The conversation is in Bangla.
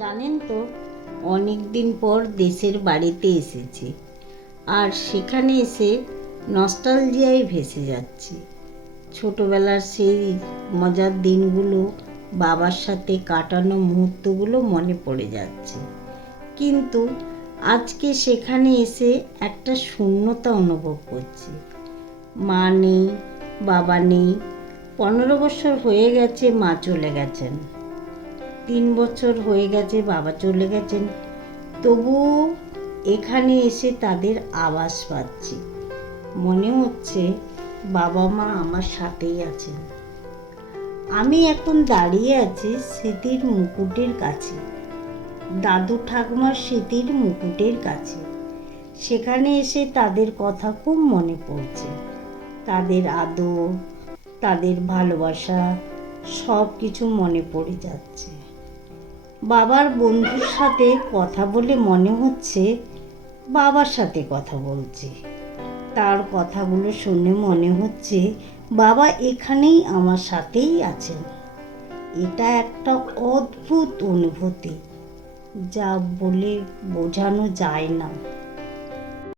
জানেন তো, অনেক দিন পর দেশের বাড়িতে এসেছি, আর সেখানে এসে নস্টালজিয়ায় ভেসে যাচ্ছি। ছোটবেলার সেই মজার দিনগুলো, বাবার সাথে কাটানো মুহূর্তগুলো মনে পড়ে যাচ্ছে। কিন্তু আজকে সেখানে এসে একটা শূন্যতা অনুভব করছি। মা নেই, বাবা নেই। 15 বছর হয়ে গেছে মা চলে গেছেন, 3 বছর হয়ে গেছে বাবা চলে গেছেন। তবুও এখানে এসে তাদের আভাস পাচ্ছি। মনে হচ্ছে বাবা মা আমার সাথেই আছেন। আমি এখন দাঁড়িয়ে আছি স্মৃতির মুকুটের কাছে, দাদু ঠাকুমার স্মৃতির মুকুটের কাছে। সেখানে এসে তাদের কথা খুব মনে পড়ছে। তাদের আদর, তাদের ভালোবাসা, সব কিছু মনে পড়ে যাচ্ছে। বাবার বন্ধুর সাথে কথা বলে মনে হচ্ছে বাবার সাথে কথা বলছি। তার কথাগুলো শুনে মনে হচ্ছে বাবা এখানেই আমার সাথেই আছেন। এটা একটা অদ্ভুত অনুভূতি, যা বলে বোঝানো যায় না।